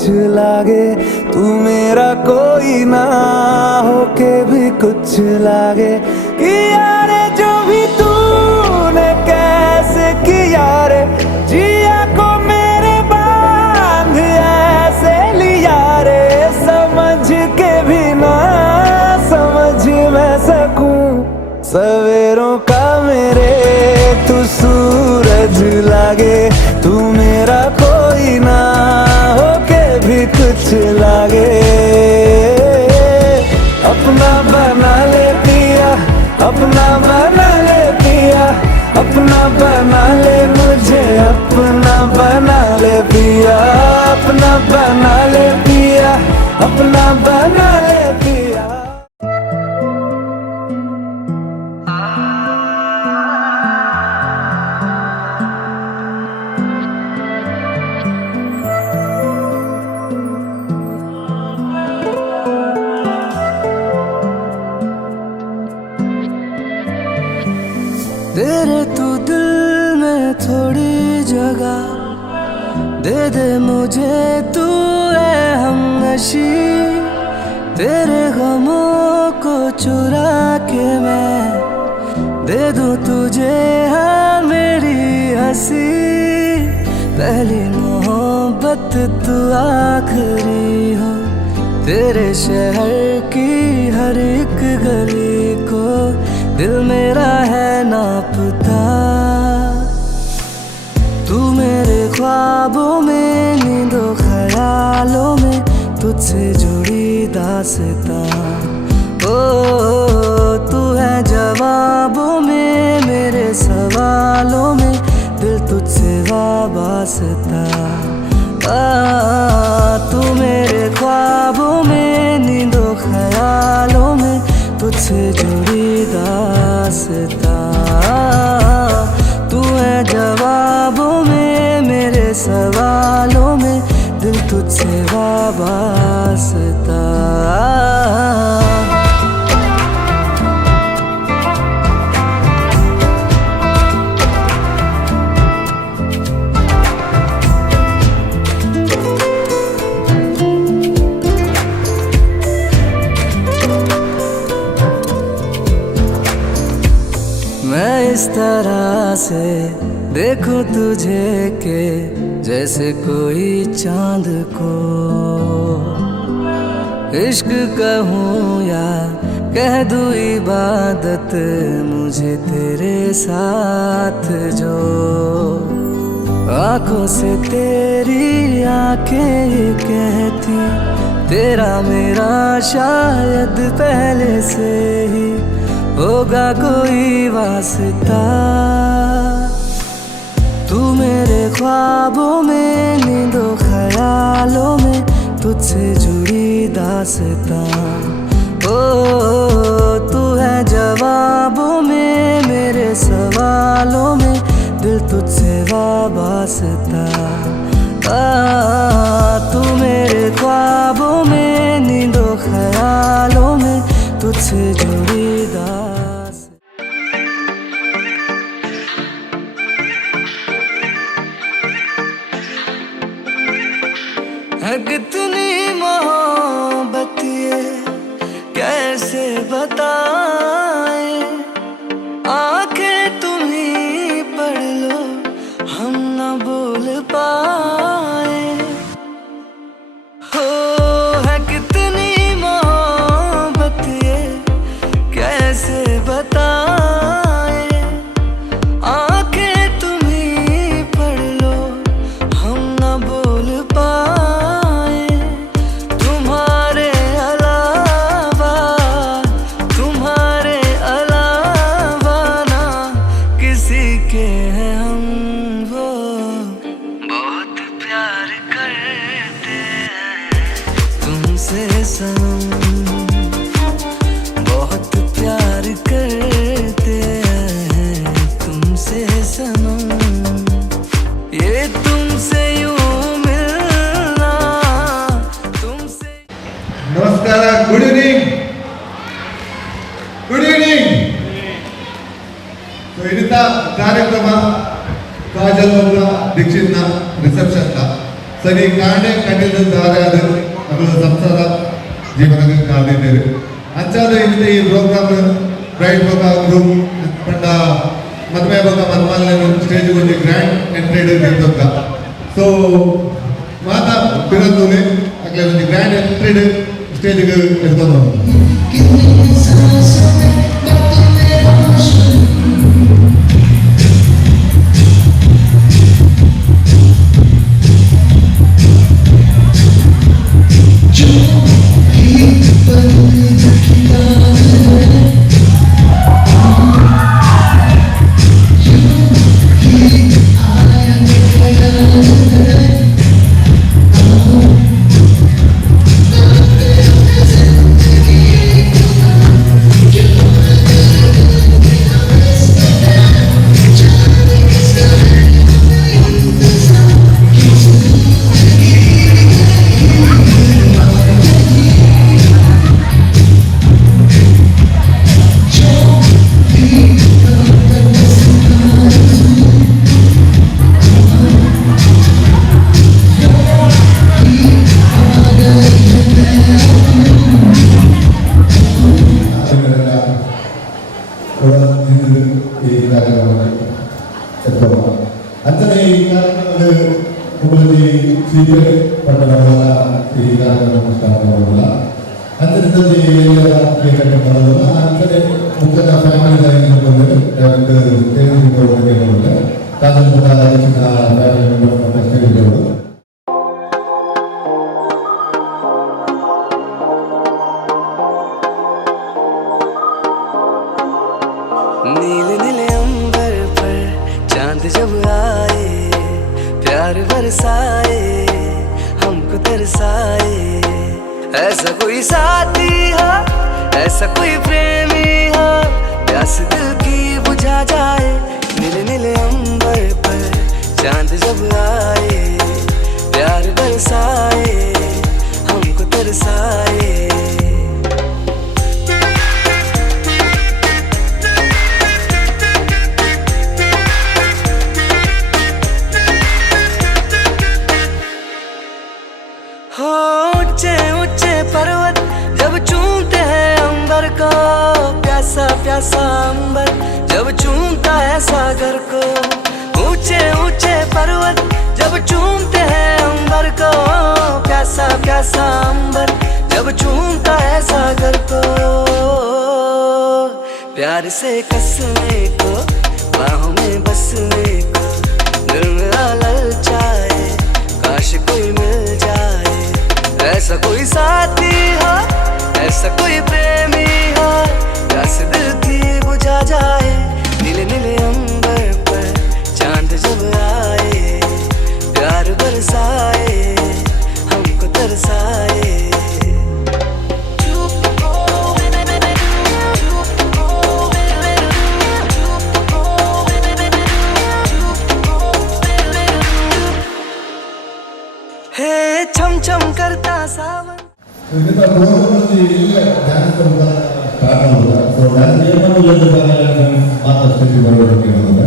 कुछ लागे, तू मेरा कोई ना होके भी कुछ लागे। कि यारे जो भी तूने कैसे किया रे, जिया को मेरे बांध ऐसे लिया रे। समझ के भी ना समझ मैं सकूं सवेरों का मेरे, तू सूरज लागे, तू मेरा कोई ना होके भी कुछ लागे। अपना बना ले पिया, अपना बना ले पिया, अपना बना ले मुझे, अपना बना ले पिया, अपना बना ले पिया, अपना बना ले पिया। तेरे तू दिल में थोड़ी जगह दे दे मुझे, तू है हमनशी। तेरे गमों को चुरा के मैं दे दूं तुझे, हाँ मेरी हंसी। पहली मोहब्बत तू आखिरी हो, तेरे शहर की हर एक गली को दिल मेरा है नापता। तू मेरे ख्वाबों में, नींदों ख्यालों में, तुझसे जुड़ी दास्तां। ओ तू है जवाबों में, मेरे सवालों में, दिल तुझसे वाबस्ता। तू मेरे ख्वाबों में, नींदों ख्यालों में, तुझसे जुड़ी दास्तां। तू है जवाबों में, मेरे सवालों में, दिल तुझसे वाबस्ता। मैं इस तरह से देखूं तुझे के जैसे कोई चांद को, इश्क कहूँ या कह दूँ इबादत, मुझे तेरे साथ जो। आँखों से तेरी आँखें ये कहती, तेरा मेरा शायद पहले से ही होगा कोई वास्ता। तू मेरे ख्वाबों में, नींदों ख्यालों में, तुझसे जुड़ी दास्तां। ओ तू है जवाबों में, मेरे सवालों में, दिल तुझसे वाबस्ता। तू मेरे ख्वाबों में, नींदों ख्यालों में, तुझसे जुड़ी है कितनी मोहब्बत ये कैसे बताएं। आंखें तुम ही पढ़ लो, हम न बोल पाए। हो है कितनी मोहब्बत ये कैसे बताएं। आंखें तुम ही पढ़ लो, हम न बोल पाए। बहुत प्यार करते हैं तुमसे सनम, ये तुमसे यूं मिलना तुमसे। नमस्कार, good evening, good evening. So ಇಂಥ ಕಾರ್ಯಕ್ರಮ ಕಾಜಲ್ ಅವರ ದೀಕ್ಷಿತ್ನ ರಿಸೆಪ್ಷನ್ ಸರಿ ಕಾಣೆ ಕಂಡಿದ್ದಾರೆ ಅದು ನಮ್ಮ ಸಂಸಾರ ಜೀವನಕ್ಕೆ ಕಾದಿದ್ದೇವೆ ಅಂಚಾದ ಇಲ್ಲಿ ಈ ಪ್ರೋಗ್ರಾಮ್ ಬ್ರೈಡ್ ಬೊಕ ಗ್ರೂಪ್ ಪಂಡ ಮದುವೆ ಬೊಕ ಮನ್ಮಾಲ ಸ್ಟೇಜ್ ಒಂದು ಗ್ರ್ಯಾಂಡ್ ಎಂಟ್ರಿ ಇರ್ತಕ್ಕ ಸೊ ಮಾತಾ ಪಿರಂದುಲೆ ಅಕ್ಲೆ ಒಂದು ಗ್ರ್ಯಾಂಡ್ ಎಂಟ್ರಿ ಸ್ಟೇಜ್ಗೆ ಇರ್ತದ ಅಂತಾನೆ ಈ ಕಾರ್ಯಕ್ರಮದಲ್ಲಿ ಸೀರೆ ಪಟ್ಟಣವಲ್ಲ ಈ ಕಾರ್ಯಕ್ರಮ ಸ್ಟಾರ್ಟ್ ಮಾಡೋಲ್ಲ ಅಂತರದಲ್ಲಿ ಎಲ್ಲ ಕೇಂದ್ರ ಮಾಡೋಲ್ಲ ಅಂತಾನೆ ಮುಖ್ಯ ಫ್ಯಾಮಿಲಿ ಬಂದರೆ ತಾಲೂಕು नीले नीले अंबर पर चांद जब आए प्यार बरसाए हमको तरसाए ऐसा कोई साथी हो ऐसा कोई प्रेमी हो प्यास दिल की बुझा जाए नीले नीले अंबर पर चांद जब आए प्यार बरसाए हमको तरसाए ऊंचे ऊंचे पर्वत जब चूमते हैं अंबर को प्यासा प्यासा अंबर जब चूमता है सागर को ऊंचे ऊंचे पर्वत जब चूमते हैं अंबर को प्यासा प्यासा अंबर जब चूमता है सागर को प्यार से कसने को बाहों में बसने को दिल मेरा ललचाए काश कोई मिल जाए ऐसा कोई साथी हो ऐसा कोई प्रेमी हो प्यास दिल की बुझा जाए नीले नीले अंबर पर चांद जब आए प्यार बरसाए हमको तरसाए हे छम छम करता सावन ಇದರ ಪ್ರೋಗ್ರಾಮಲ್ಲಿ ಇಲ್ಲ ಡ್ಯಾನ್ಸ್ ಅಂತ ಸ್ಟಾರ್ಟ್ ಮಾಡೋದು ಸೊ ಡ್ಯಾನ್ಸ್ ಏನು ಮಾತಾಡ್ತೀವಿ ಬರೋದಕ್ಕೆ ಇರೋದು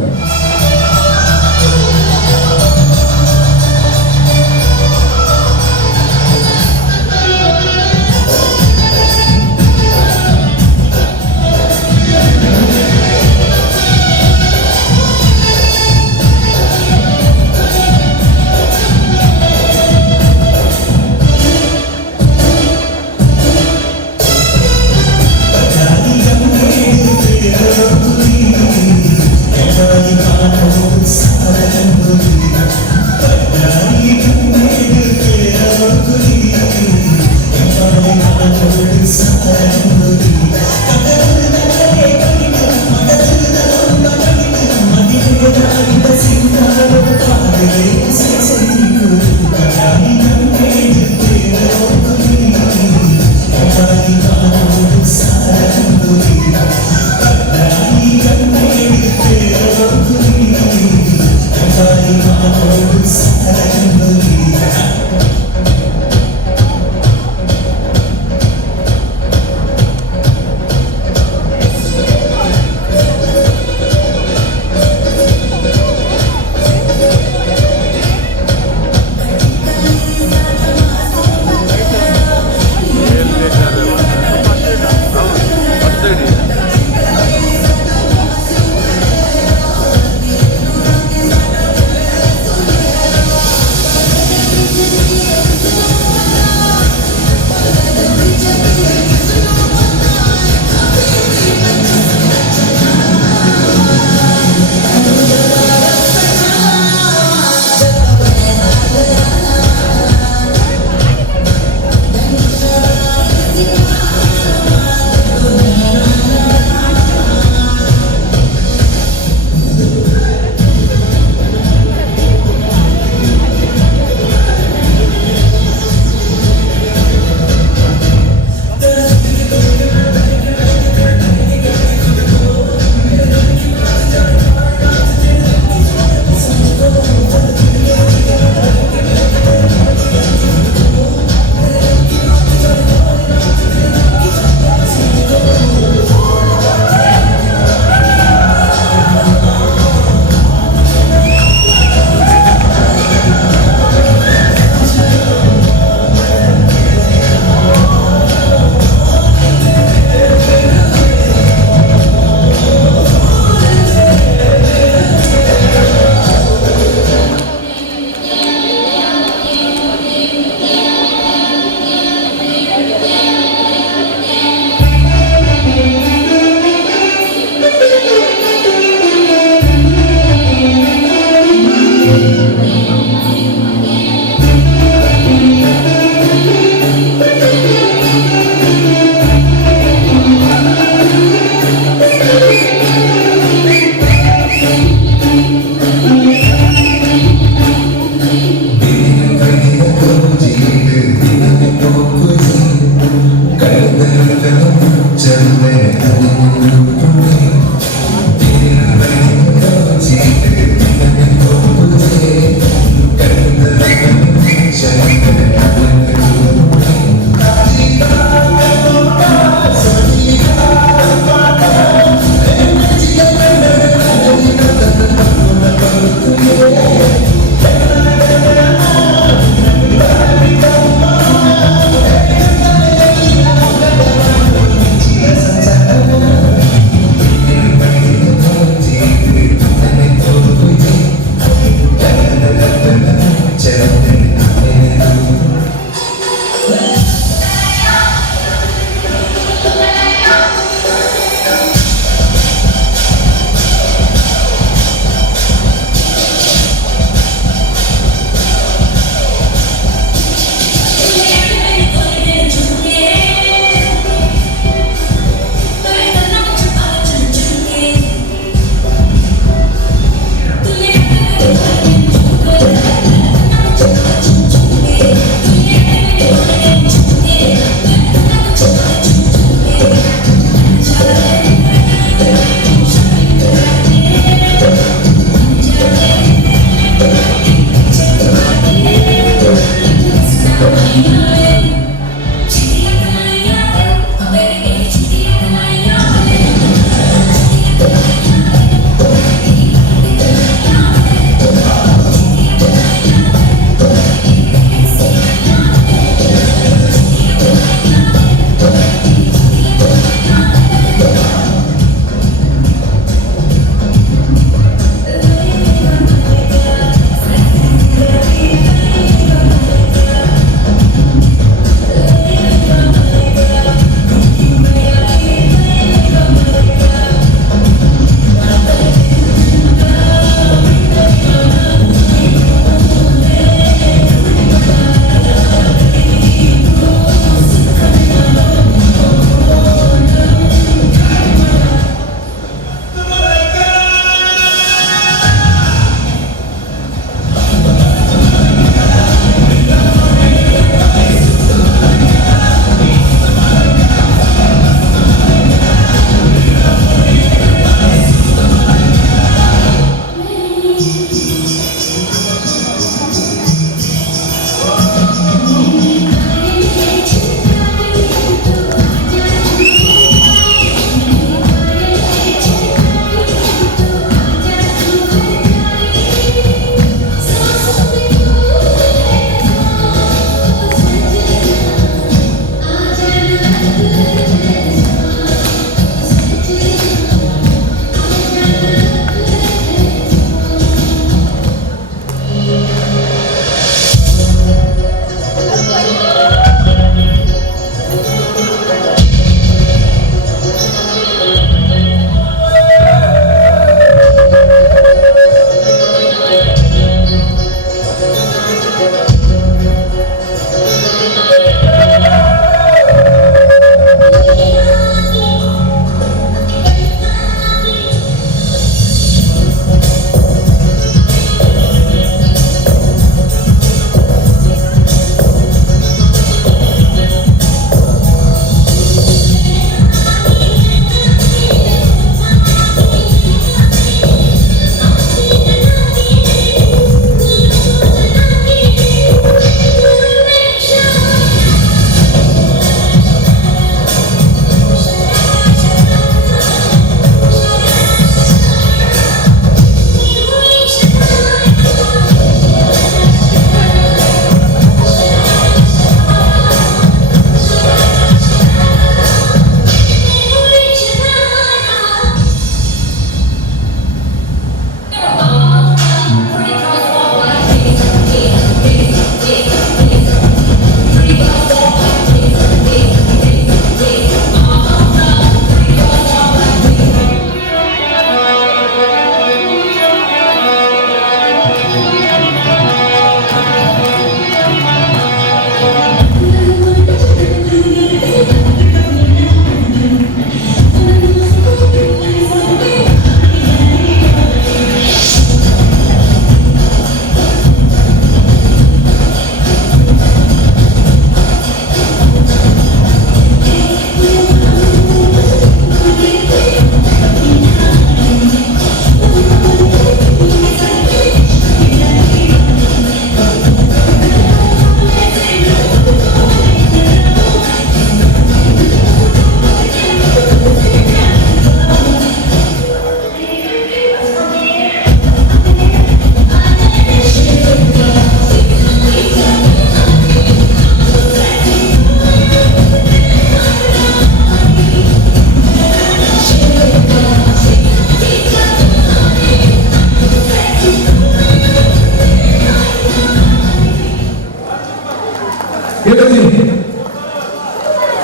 Everybody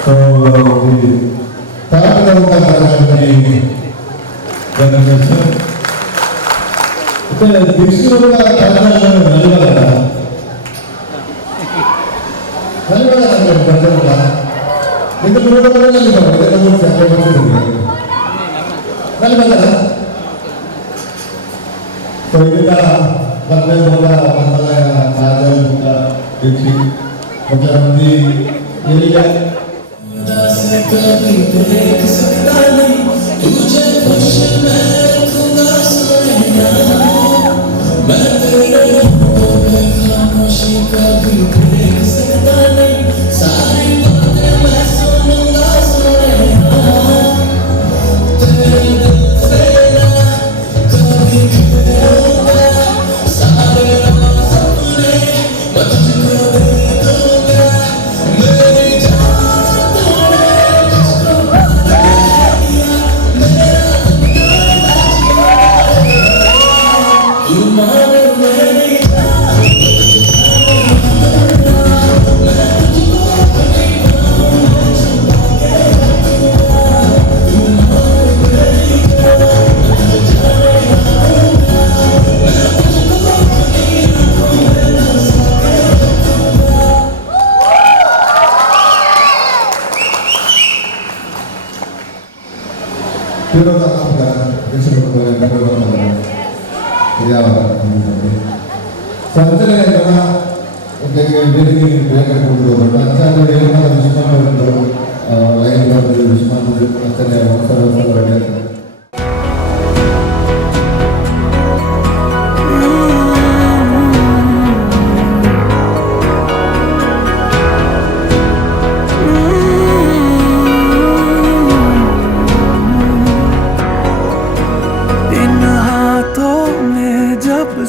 So the third round of the organization. The Vishnu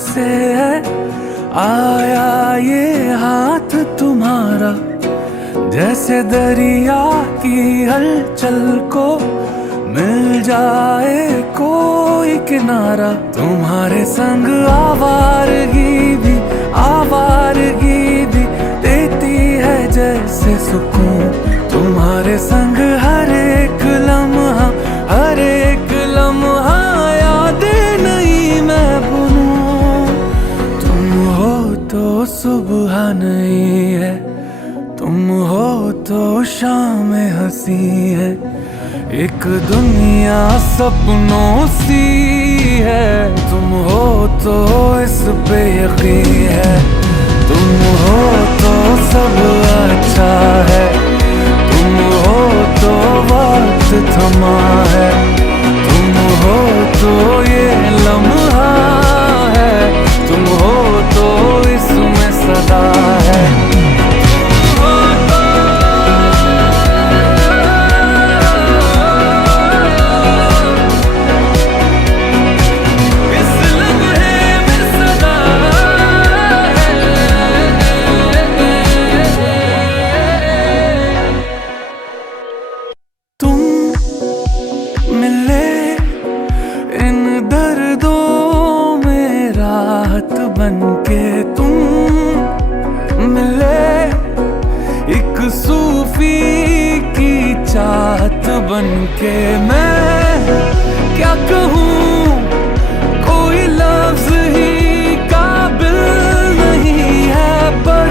से है आया ये हाथ तुम्हारा, जैसे दरिया की हलचल को मिल जाए कोई किनारा। तुम्हारे संग आवारगी भी देती है जैसे सुकून। तुम्हारे संग हर एक लम्हा यादें नहीं मैं भूलूं। तुम हो तो सुबह नहीं है, तुम हो तो शाम हंसी है। एक दुनिया सपनों सी है, तुम हो तो इस पे यकीन है। तुम हो तो सब अच्छा है, तुम हो तो वक्त थमा है। तुम हो तो ये लम्हा है, तुम हो तो इसमें सदा है। बनके तुम मिले एक सूफी की चाहत बनके। मैं क्या कहूँ, कोई लफ्ज ही काबिल नहीं है, पर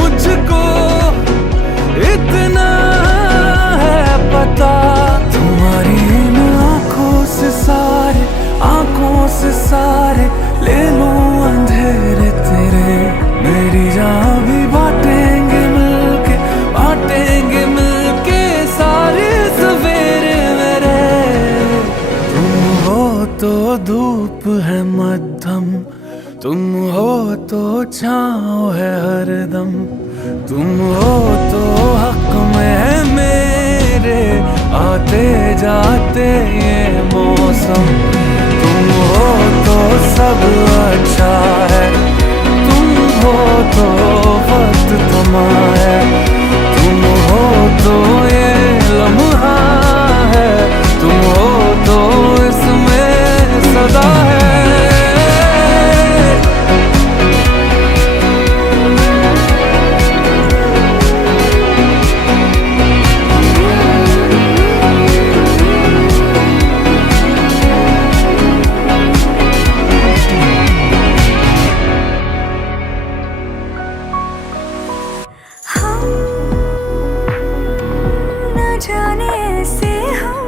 मुझको इतना है पता। तुम्हारी इन आँखों से सारे ले लूं अंधेरे तेरे। मेरी जान भी बांटेंगे मिलके सारे सवेरे मेरे। तुम हो तो धूप है मध्यम, तुम हो तो छाँव है हरदम। तुम हो तो हक में है मेरे आते जाते ये मौसम। तुम हो तो सब अच्छा है, तुम हो तो वक्त थमा है। तुम हो तो ये लम्हा है, तुम हो तो इसमें सदा है। जाने ऐसे हम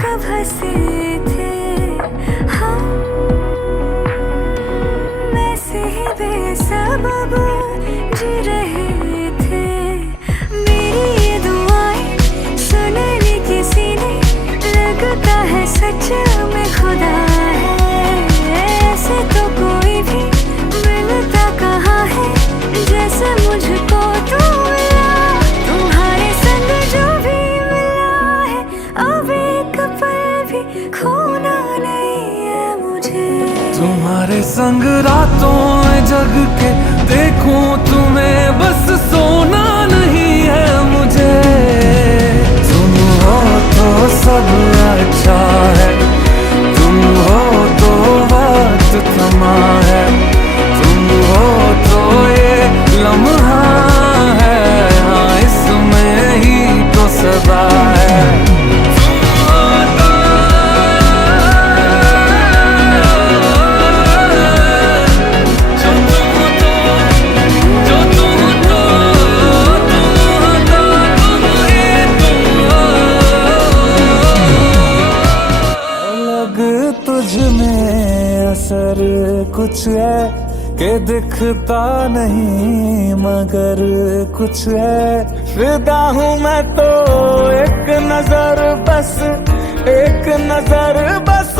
कब हंसे थे, हम ऐसे ही बेसबब जी रहे थे। मेरी ये दुआएं सुनने किसी ने, लगता है सच में खुदा है। ऐसे तो कोई भी मिलता कहाँ है जैसे मुझको तू मिला। तुम्हारे संग जो भी मिला है, अब एक पल भी खोना नहीं है मुझे। तुम्हारे संग रातों में जग के देखूं तुम्हें, बस सोना नहीं है मुझे। तुम हो तो सब अच्छा है, तुम हो तो वक्त थमा है, तुम हो तो ये लम्हा है, हाँ इसमें ही तो सदा है। तुझ में असर कुछ है कि दिखता नहीं, मगर कुछ है। फिदा हूँ मैं तो एक नजर बस, एक नजर बस,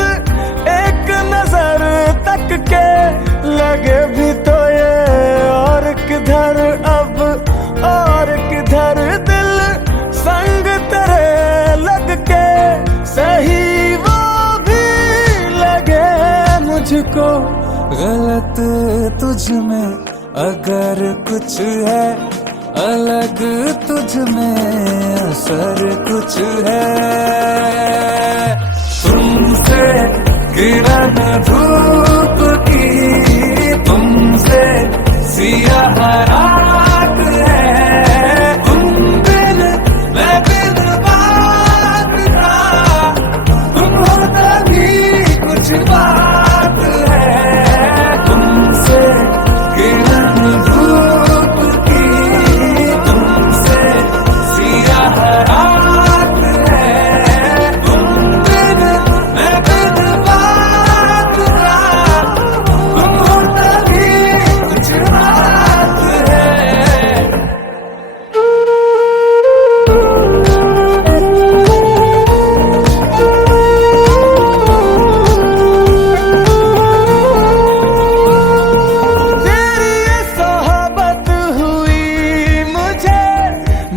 एक नजर तक के लगे भी तो ये और किधर अब, और किधर दिल संग तेरे लग के सही मुझको। गलत तुझ में अगर कुछ है, अलग तुझ में असर कुछ है। तुमसे किरण धूप की, तुमसे सियाह रात है। तुम बिन मैं बिन बात था, तुम हो तभी कुछ बात।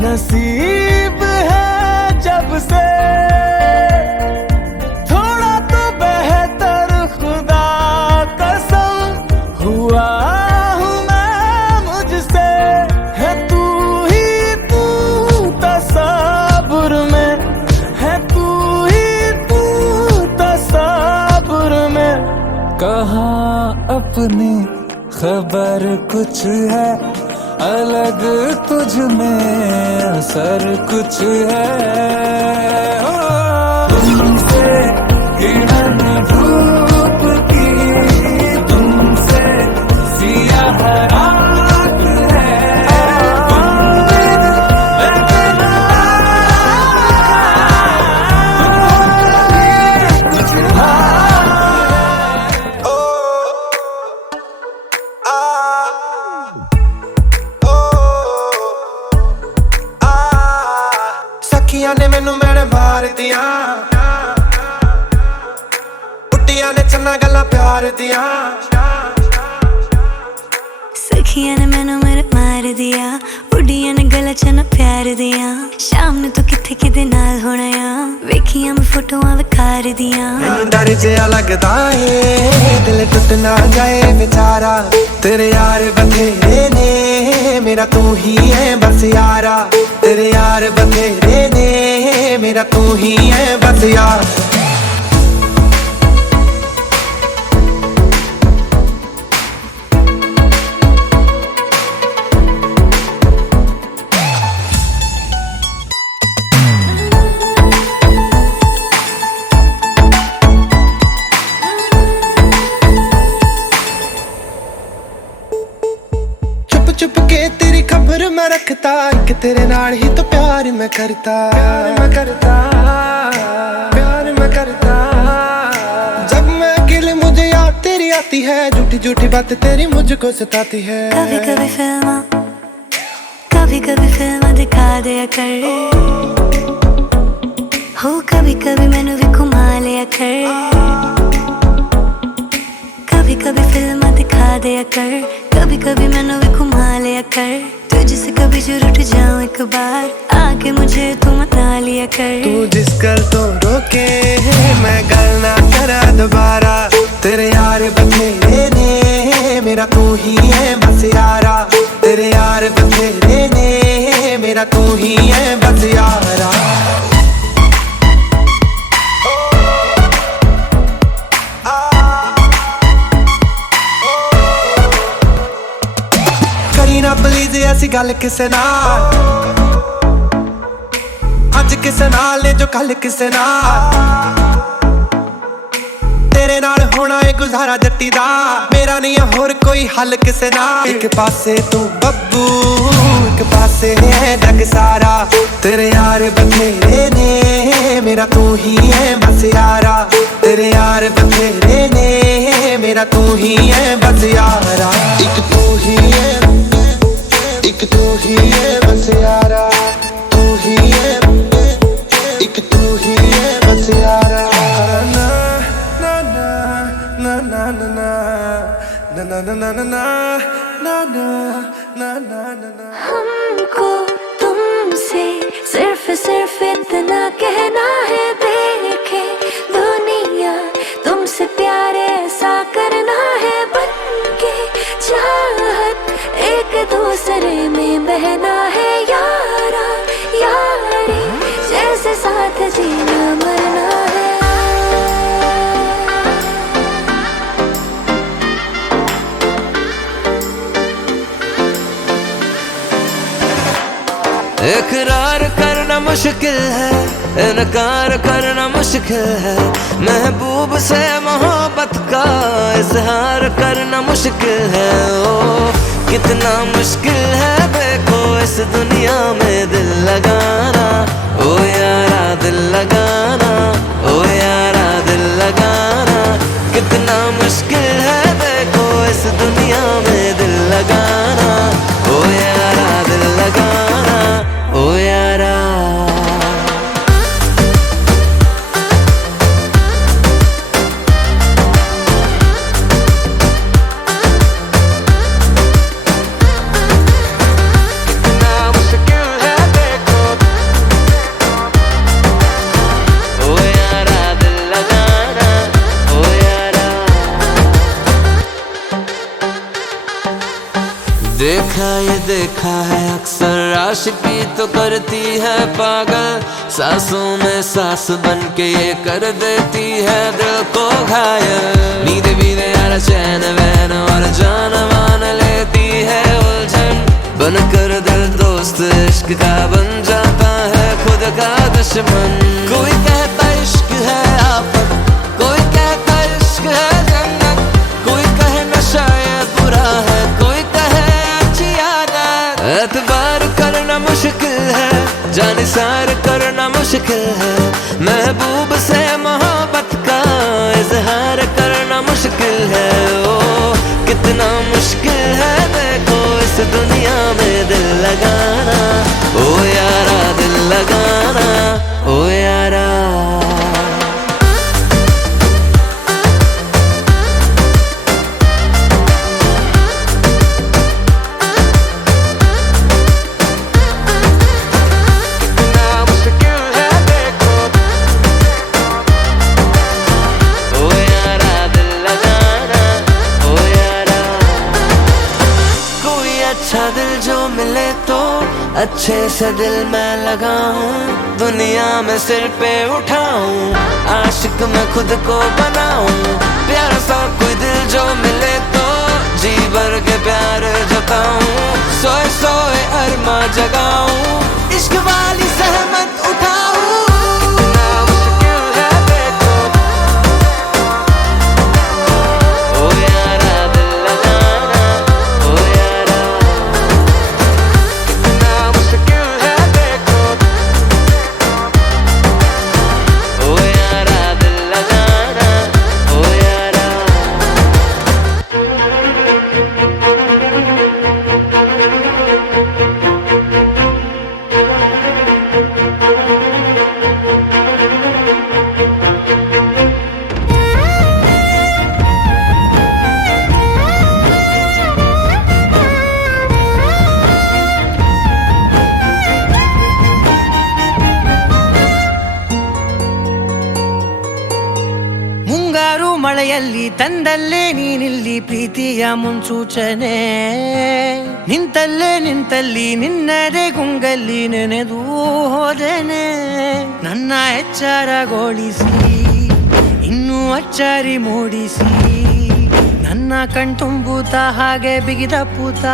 नसीब है जब से थोड़ा तो बेहतर, खुदा कसम हुआ हूँ मैं मुझसे। है तू ही तू तसव्वुर में, है तू ही तू तसव्वुर में। कहाँ अपनी खबर कुछ है, अलग तुझ में असर कुछ है। तुमसे किरण धूप की, तुमसे सियाह रात है। कुछ सखियां ने मैनू मेरे मार दिया, कुट्टियां ने चन्ना गल्लां प्यार दिया। सखियां ने मैनू मेरे मार दिया, उड़ियां ने गला चन्ना प्यार दिया। शाम ने तू किथे किदे नाल होना आ, वेखियां मैं फोटोआं विकार दिया। मैनू डर जिहा लगदा ए, दिल टुट ना जाए बेचारा। तेरे यार बथेरे ने, मेरा तू ही है बस यारा। तेरे यार बथेरे ने, मेरा तू ही है बस यार। चुप चुप के तेरी खबर मैं रखता, एक तेरे नाल ही तो प्यार प्यार मैं करता, प्यार मैं करता। जब मैं अकेले मुझे याद तेरी आती है, झूठी झूठी बातें तेरी मुझको सताती है। कभी कभी फिल्म दिखा दिया कर, हो कभी कभी मैनू भी घुमा लिया कर। कभी कभी फिल्म दिखा दिया कर, कभी कभी मैनू भी घुमा लिया कर। तुझसे कभी जरूर उठ जाऊं एक बार, आके मुझे तू मना लिया कर। तू जिस गल तो रोके मैं गल ना करा दोबारा। तेरे यार बथेरे ने, मेरा तू ही है बस यारा। तेरे यार बथेरे ने, मेरा तू ही है बस यारा। करी ना प्लीज ऐसी गल किसे नाल, अज किसे नाल ने जो कल किसे नाल। तेरे नाल होना है गुजारा जट्टी दा, मेरा नहीं है होर कोई हल किसे नाल। एक पासे तू बब्बू, एक पासे है जग सारा। तेरे यार बथेरे ने, मेरा तू ही है बस यारा। तेरे यार बथेरे ने, मेरा तू ही है बस यारा। एक तू ही है, एक तू ही है बस यारा। तू ही है, एक तू ही है बस यारा। ना ना ना ना ना ना ना ना ना ना ना ना ना ना ना। हमको तुमसे सिर्फ इतना कहना है, देखे दुनिया तुमसे प्यार ऐसा करना है। बनके चाहत एक दूसरे में बहना है, यारा यारी जैसे साथ जीना मरना है। इकरार करना मुश्किल है, इनकार करना मुश्किल है। महबूब से मोहब्बत का इजहार करना मुश्किल है। ओ कितना मुश्किल है देखो इस दुनिया में दिल लगाना। ओ यारा दिल लगाना, ओ यारा दिल लगाना। कितना मुश्किल है देखो इस दुनिया में दिल लगाना। ओ यारा दिल लगाना, ओ यारा। कितना मुश्किल है देखो, ओ यारा दिल लगाना, ओ यारा। देखा ये देखा है अक्सर, आशिकी तो करती है पागल। सांसों में सांस बन के ये कर देती है दिल को घायल। नींद भी यार चैन वैन और जान मान लेती है उलझन। बनकर दिल दोस्त इश्क का बन जाता है खुद का दुश्मन। कोई कहता इश्क है आफत, कोई कहता इश्क है जन्नत। कोई कहे नशा ये बुरा है, कोई कहे अच्छी आदत। एतबार करना मुश्किल है, जानिसार करना मुश्किल है। महबूब से मोहब्बत का इजहार करना मुश्किल है। ओ कितना मुश्किल है देखो इस दुनिया में दिल लगाना। ओ यारा दिल लगाना, ओ यारा। अच्छा दिल जो मिले तो अच्छे से दिल मैं लगाऊं। दुनिया में सिर पे उठाऊं, आशिक मैं खुद को बनाऊं। प्यारा सा कोई दिल जो मिले तो जी भर के प्यार जताऊं। सोए सोए अरमा जगाऊं, इश्क वाली सहमत उठाऊं। ಮುಂಗಾರು ಮಳೆಯಲ್ಲಿ ತಂದಲ್ಲೇ ನೀನಿಲ್ಲಿ ಪ್ರೀತಿಯ ಮುನ್ಸೂಚನೆ, ನಿಂತಲ್ಲೇ ನಿಂತಲ್ಲಿ ನಿನ್ನದೇ ಗುಂಗಲ್ಲಿ ನೆನೆದು ಹೋದೆನೆ. ನನ್ನ ಎಚ್ಚರಗೊಳಿಸಿ ಇನ್ನೂ ಅಚ್ಚರಿ ಮೂಡಿಸಿ, ನನ್ನ ಕಣ್ತುಂಬುತ್ತ ಹಾಗೆ ಬಿಗಿದ ಪೂತ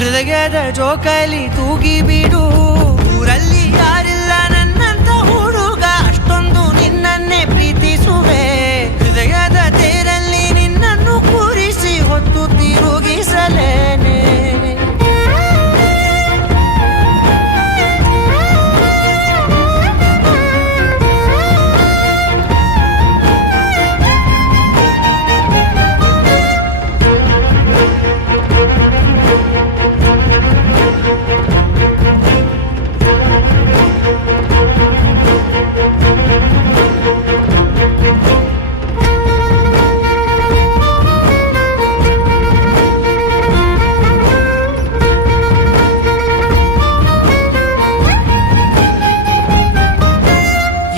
ಹೃದಯದ ಜೋಕಾಲಿ ತೂಗಿ ಬಿಡು. ಊರಲ್ಲಿ ಯಾರಿಲ್ಲ ನನ್ನಂತ ಹುಡುಗ, ಅಷ್ಟೊಂದು ನಿನ್ನನ್ನೇ ಪ್ರೀತಿಸುವೆ. ಹೃದಯದ ತೇರಲ್ಲಿ ನಿನ್ನನ್ನು ಕೂರಿಸಿ ಹೊತ್ತು ತಿರುಗಿಸಲೇನೆ.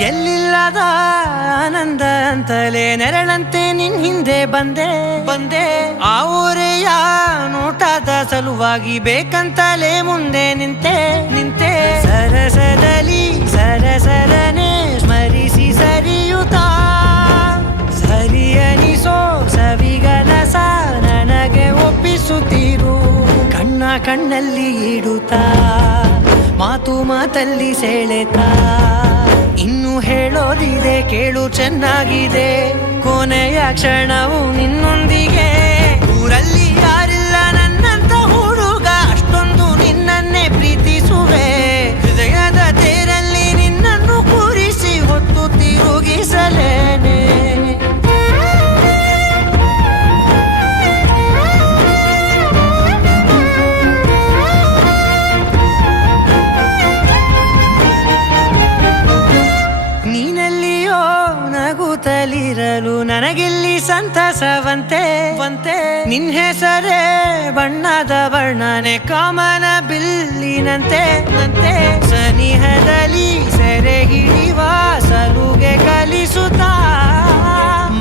ಎಲ್ಲಿಲ್ಲದ ಆನಂದ ಅಂತಲೇ ನೆರಳಂತೆ ನಿನ್ ಹಿಂದೆ ಬಂದೆ ಬಂದೆ. ಆ ಊರೆಯ ನೋಟದ ಸಲುವಾಗಿ ಬೇಕಂತಲೇ ಮುಂದೆ ನಿಂತೆ ನಿಂತೆ. ಸರಸದಲ್ಲಿ ಸರಸರನೆ ಸ್ಮರಿಸಿ ಸರಿಯುತ್ತಾ, ಸರಿಯನಿಸೋ ಸವಿಗನಸ ನನಗೆ ಒಪ್ಪಿಸುತ್ತೀರು. ಕಣ್ಣ ಕಣ್ಣಲ್ಲಿ ಇಡುತ್ತಾ, ಮಾತು ಮಾತಲ್ಲಿ ಸೆಳೆತಾ, ಇನ್ನು ಹೇಳೋದಿದೆ ಕೇಳು ಚೆನ್ನಾಗಿದೆ. ಕೊನೆಯ ಕ್ಷಣವು ನಿನ್ನೊಂದಿಗೆ. ಊರಲ್ಲಿ ಯಾರಿಲ್ಲ ನನ್ನಂತ ಹುಡುಗ, ಅಷ್ಟೊಂದು ನಿನ್ನನ್ನೇ ಪ್ರೀತಿಸುವೆ. ಹೃದಯದ ತೇರಲ್ಲಿ ನಿನ್ನನ್ನು ಕೂರಿಸಿ ಹೊತ್ತು ತಿರುಗಿಸಲೇನೆ. ನೀನೆಲ್ಲಿಯೋ ನಗುತ್ತಲಿರಲು ನನಗಿಲ್ಲಿ ಸಂತಸವಂತೆ ವಂತೆ. ನಿನ್ ಹೆಸರೇ ಬಣ್ಣದ ವರ್ಣನೆ ಕಾಮನ ಬಿಲ್ಲಿನಂತೆ ನಂತೆ. ಸನಿಹದಲ್ಲಿ ಸೆರೆ ಹಿಡಿಯುವ ಸಲುಗೆ ಕಲಿಸುತ್ತಾ,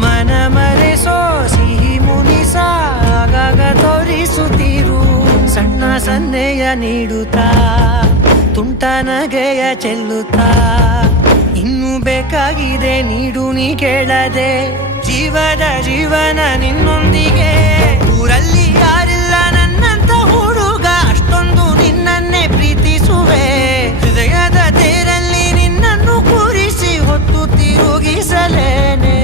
ಮನ ಮರೆಸೋ ಸಿಹಿ ಮುನಿಸ ಆಗಾಗ ತೋರಿಸುತ್ತೀರು. ಸಣ್ಣ ಸನ್ನೆಯ ನೀಡುತ್ತಾ, ತುಂಟ ನಗೆಯ ಚೆಲ್ಲುತ್ತಾ, ಇನ್ನು ಬೇಕಾಗಿದೆ ನೀಡು ನೀ ಕೇಳದೆ. ಜೀವದ ಜೀವನ ನಿನ್ನೊಂದಿಗೆ. ಊರಲ್ಲಿ ಯಾರಿಲ್ಲ ನನ್ನಂತ ಹುಡುಗ, ಅಷ್ಟೊಂದು ನಿನ್ನನ್ನೇ ಪ್ರೀತಿಸುವೆ. ಹೃದಯದ ತೇರಲ್ಲಿ ನಿನ್ನನ್ನು ಕೂರಿಸಿ ಹೊತ್ತು ತಿರುಗಿಸಲೇನೆ.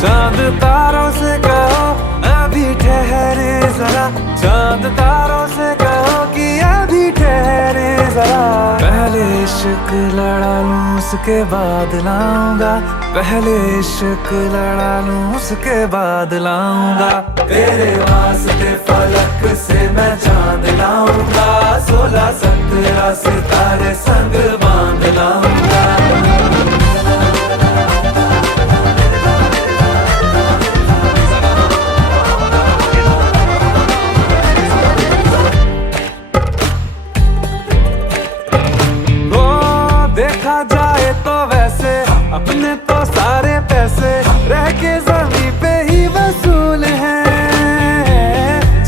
चांद तारों से कहो अभी ठहरे जरा, चांद तारों से कहो कि अभी ठहरे जरा। पहले इश्क लड़ा लूं उसके बाद लाऊंगा, पहले इश्क लड़ा लूं उसके बाद लाऊंगा। तेरे वास्ते फलक से मैं चांद लाऊंगा, 16 17 सितारे संग बांध लाऊंगा। देखा जाए तो वैसे अपने तो सारे पैसे रह के जमीन पे ही वसूल हैं।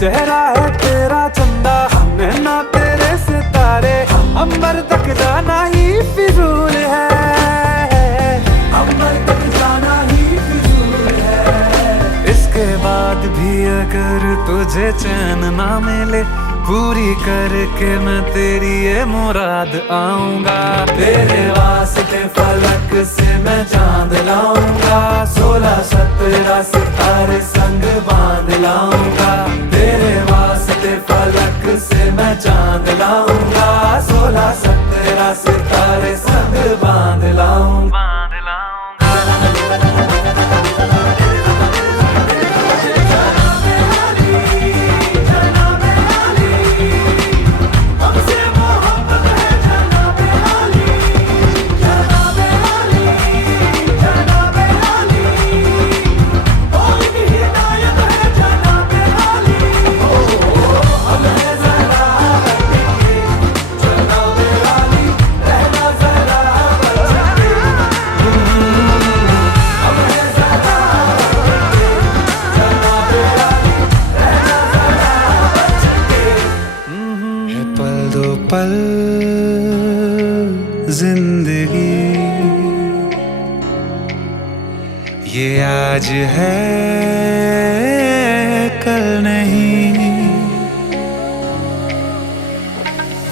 चेहरा है तेरा चंदा, नैना तेरे सितारे, अंबर तक जाना ही फिजूल है, अंबर तक जाना ही फिजूल है। इसके बाद भी अगर तुझे चैन ना मिले, पूरी करके मैं तेरी ये मुराद आऊंगा। तेरे वास्ते फलक से मैं चांद लाऊंगा, 16-17 सितारे संग बांध लाऊंगा। तेरे वास्ते फलक से मैं चांद लाऊंगा, 16-17 सितारे संग बांध लाऊंगा। पल जिंदगी ये आज है कल नहीं,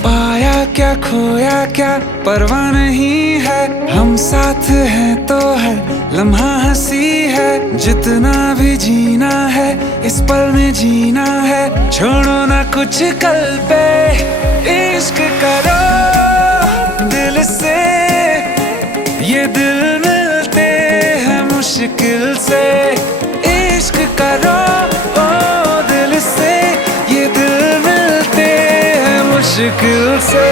पाया क्या खोया क्या परवाह नहीं है। हम साथ हैं तो हर लम्हा हंसी है, जितना भी जीना है इस पल में जीना है। छोड़ो ना कुछ कल पे, इश्क करो दिल से, ये दिल मिलते हैं मुश्किल से। इश्क करो ओ दिल से, ये दिल मिलते हैं मुश्किल से।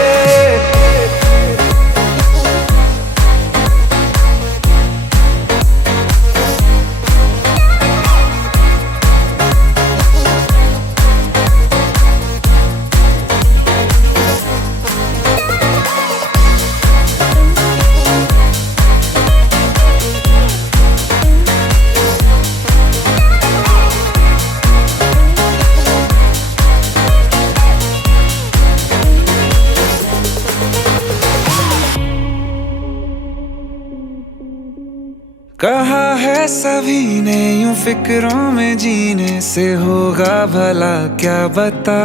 कहा है सभी ने यूं फिक्रों में जीने से होगा भला क्या बता।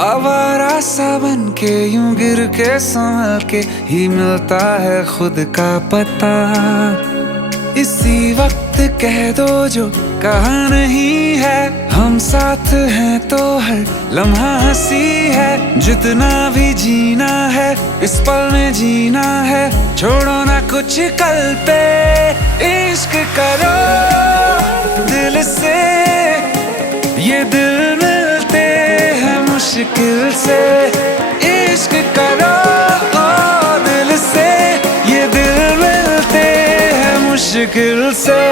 आवारा सा बन के यूं गिर के संभल के ही मिलता है खुद का पता। इसी वक्त कह दो जो कहा नहीं है, हम साथ हैं तो हर लम्हा हंसी है। जितना भी जीना है इस पल में जीना है, छोड़ो ना कुछ कल पे। इश्क करो दिल से, ये दिल मिलते हैं मुश्किल से। इश्क करो ओ दिल से, ये दिल मिलते हैं मुश्किल से।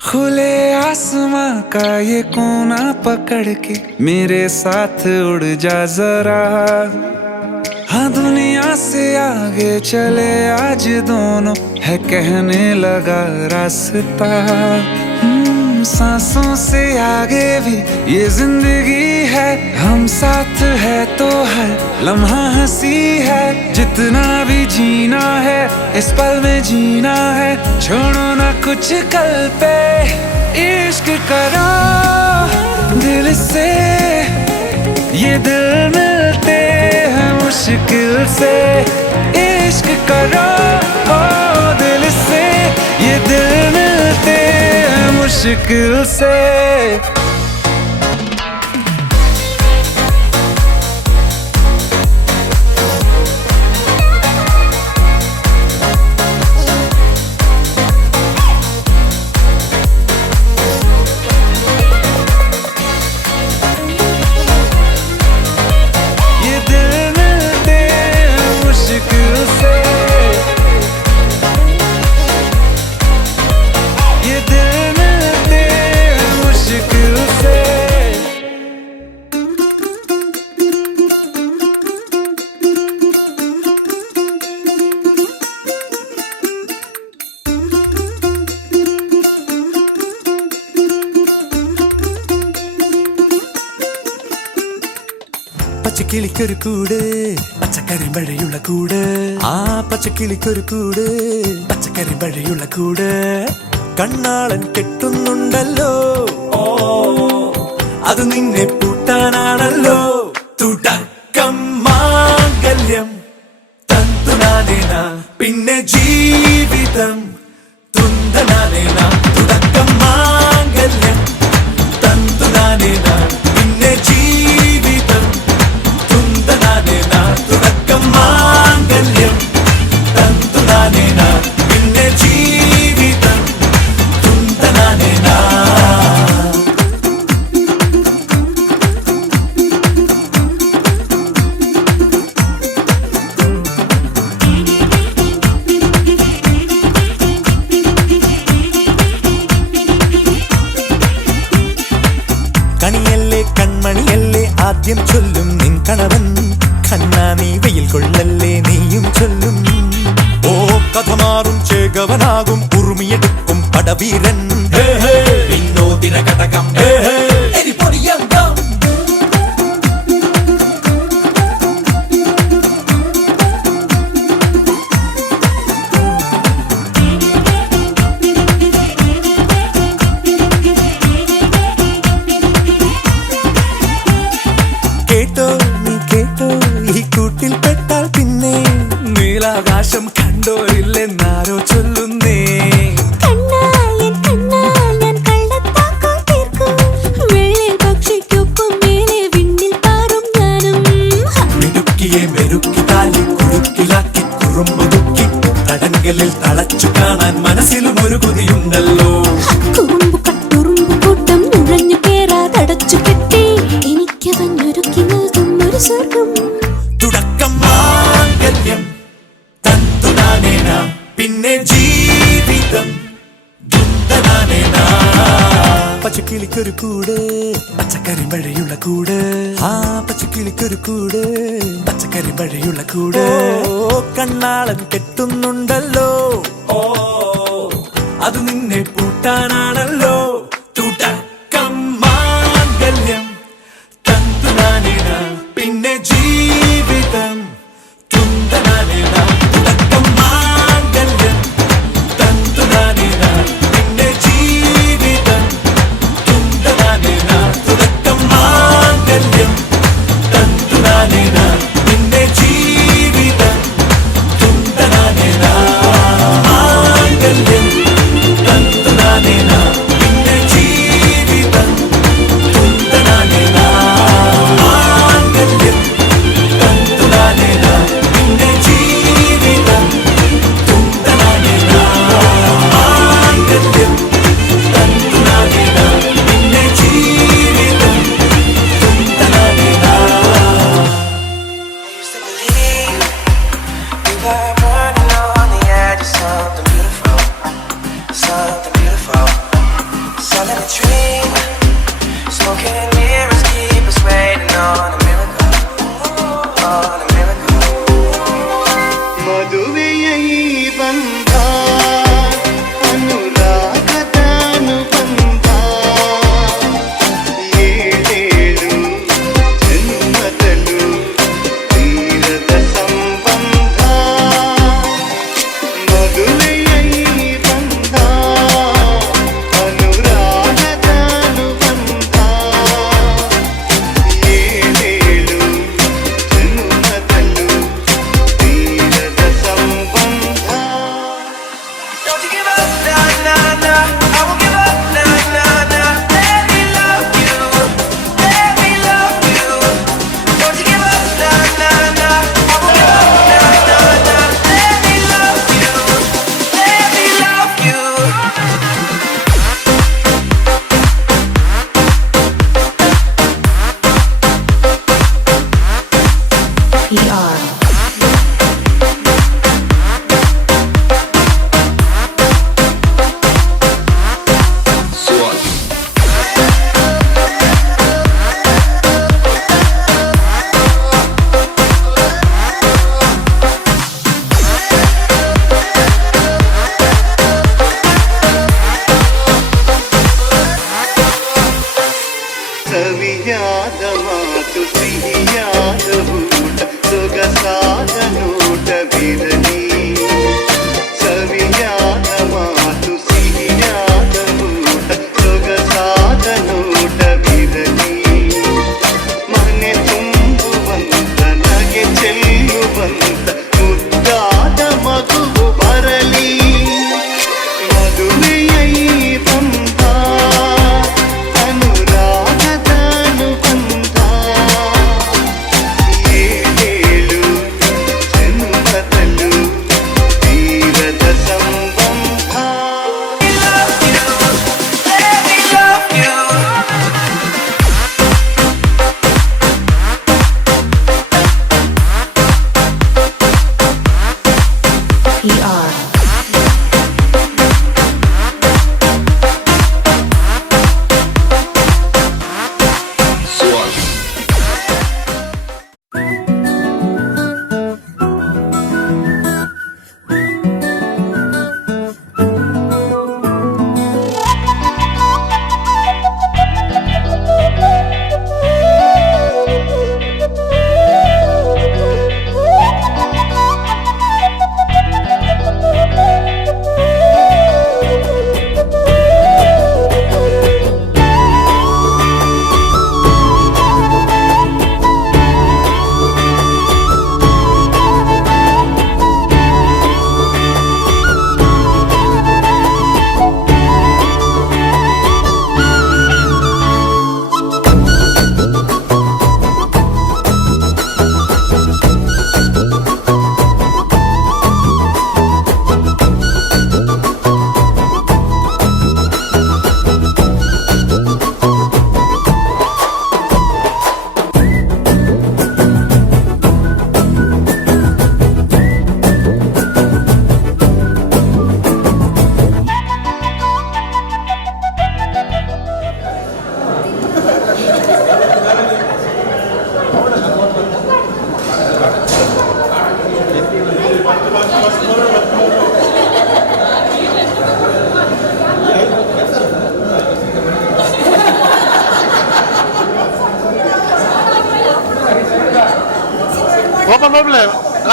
खुले आसमां का ये कोना पकड़ के मेरे साथ उड़ जा जरा। हाँ दुनिया से आगे चले आज दोनों, है कहने लगा रास्ता। सांसों से आगे भी ये जिंदगी है, हम साथ है तो हर लम्हा हंसी है। जितना भी जीना है इस पल में जीना है, छोड़ो ना कुछ कल पे। इश्क करो दिल से, ये दिल मिलते हैं मुश्किल से। इश्क करो ओ दिल से, ये दिल मिलते हैं मुश्किल से। പച്ചക്കിളിക്കൊരു കൂട് പച്ചക്കറി മഴയുള്ള കൂട് ആ പച്ചക്കിളിക്കൊരു കൂട് പച്ചക്കറി മഴയുള്ള കൂട് കണ്ണാളൻ കെട്ടുന്നുണ്ടല്ലോ അത് നിന്നെ പൂട്ടാനാണല്ലോ തുടക്കം മാംഗല്യം തന്തുനാനേന പിന്നെ ജീവിതം തുന്തനാനേന തുടക്കം മാംഗല്യം തന്തുനാനേന പിന്നെ ജീവിതം തുന്തനാനേന തുടക്കം മാംഗല്യം തന്തുനാനേന പിന്നെ ജീവിതം തുന്തനാനേന കണിയല്ലേ കൺമണിയല്ലേ ആദ്യം ചൊല്ലും നിൻ കണവൻ കണ്ണാ നീ വെയിൽ കൊള്ളല്ലേ നീയും ചൊല്ലും ഓ കഥ മാറും ചേകവനാകും ഉറുമിയെടുക്കും പടവീരൻ വിനോദിന ഘടകം എരിപൊടിയങ്കം കേട്ടോ നീ കേട്ടോ ഈ കൂട്ടിൽ പെട്ടാൽ പിന്നെ നീലാകാശം കണ്ടോരില്ലെന്നാരോ ചൊല്ലുന്നേ മിടുക്കിയെ മെരുക്കി താലി കുടുക്കിലാക്കി കുറുമ്പുതുക്കി തടങ്കലിൽ തളച്ചു കാണാൻ മനസ്സിലും ഒരു കൊതിയുണ്ടല്ലോ തുടക്കം മാംഗല്യം തന്തുനാനേന പിന്നെ ജീവിതം ദുന്തനാനേന പച്ചക്കിളിക്കൊരു കൂട് പച്ചക്കറി മഴയുള്ള കൂട് ആ പച്ചക്കിളിക്കൊരു കൂട് പച്ചക്കറി മഴയുള്ള കൂട് കണ്ണാളൻ കെട്ടുന്നുണ്ടല്ലോ അത് നിന്നെ പൂട്ടാനാണല്ലോ തുടക്കം മാംഗല്യം തന്തുനാനേന പിന്നെ ജീവിതം തുന്തനാനേന തുടക്കം മാംഗല്യം തന്തുനാനേന പിന്നെ ജീവിതം തുന്തനാനേന തുടക്കം മാംഗല്യം തന്തുനാനേന പിന്നെ ജീവിതം തുന്തനാനേന മാംഗല്യം തന്തുനാനേന പിന്നെ ജീവിതം തുന്തനാനേന മാംഗല്യം തന്തുനാനേന പിന്നെ ജീവിതം തുന്തനാനേന മാംഗല്യം തന്തുനാനേന പിന്നെ ജീവിതം തുന്തനാനേന. Used to believe we were burning on the edge of something beautiful, something beautiful. Selling a dream, smoking mirrors keep us waiting on a miracle, on a miracle. ಮದುವೆಯೈ ಬಂಧ ಅನುರಾಗದಾನುಬಂಧ ಏಳೇಳು ಜನ್ಮದಲ್ಲೂ ತೀರದ ಸಂಬಂಧ ಮದುವೆಯೈ ಬಂಧ ಅನುರಾಗದಾನುಬಂಧ ಏಳೇಳು ಜನ್ಮದಲ್ಲೂ ತೀರದ ಸಂಬಂಧ. Don't you give up, nah, nah, nah. I won't give up, nah, nah, nah. Let me love you, let me love you. Don't you give up, nah, nah, nah. I won't give up, nah, nah, nah. Let me love you, let me love you.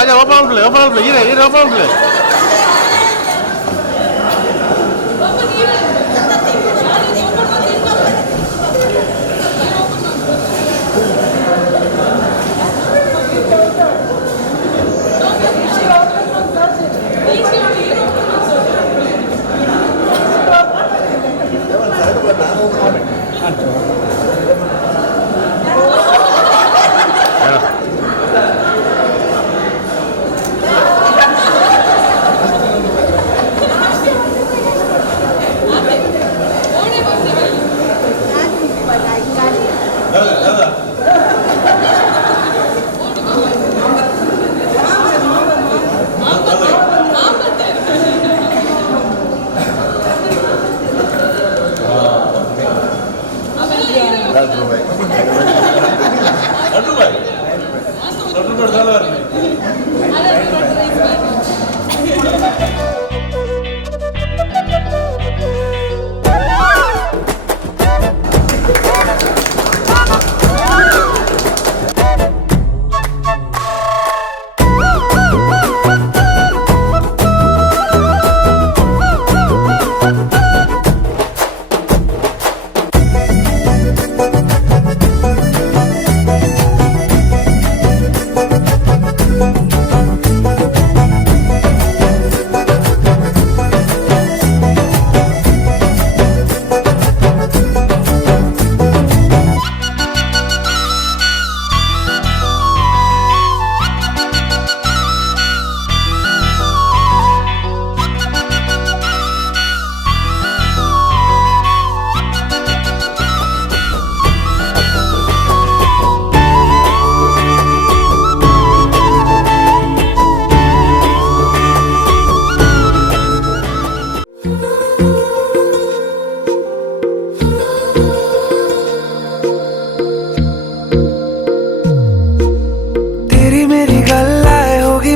Raja open பிள்ளை open பிள்ளை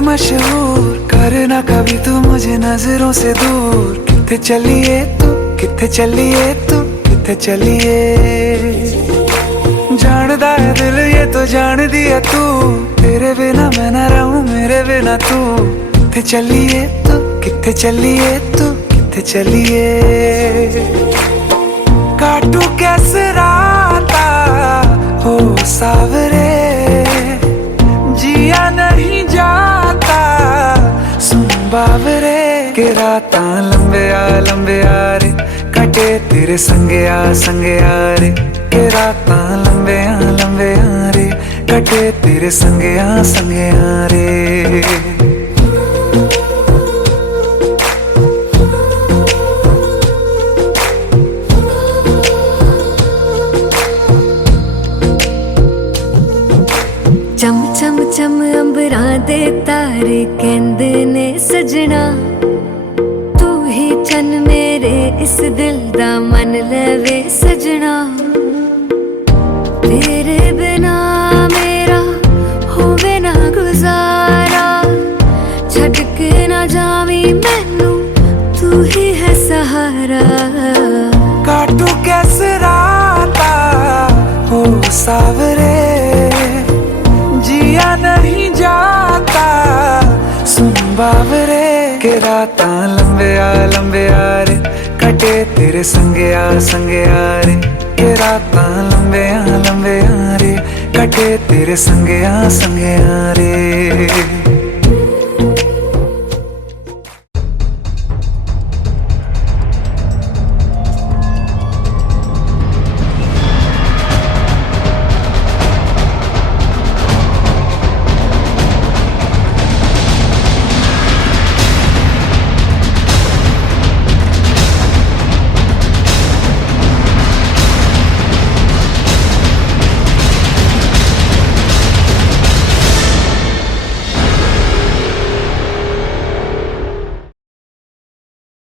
मशहूर करना कभी तू मुझे नजरों से दूर किथे चलिए तू किथे चलिए तू किथे चलिए जानदा है दिल ये तो जान दिया तू तेरे बिना मैं ना रहूं मेरे बिना तू किथे चलिए तू किथे चलिए तू किथे चलिए काटू कैसे राता हो सावरे जिया नहीं जाता सुन बावरे के राता लंबे आ रे कटे तेरे संगे आ रे के राता लंबे आ रे कटे तेरे संगे आ रे चम चम चम अंबरां दे तारे कहंदे ने सजना तू ही चन मेरे इस दिल दा मन लवे सजना तेरे बिना मेरा होवे ना गुजारा छड़ के ना जावी मैनू तू ही है सहारा काटू कैसे राता हो सावरे जिया नहीं जाता सुन बावरे के राता लंबे आ रे कटे तेरे संगे आ रे के राता लंबे आ रे कटे तेरे संगे आ रे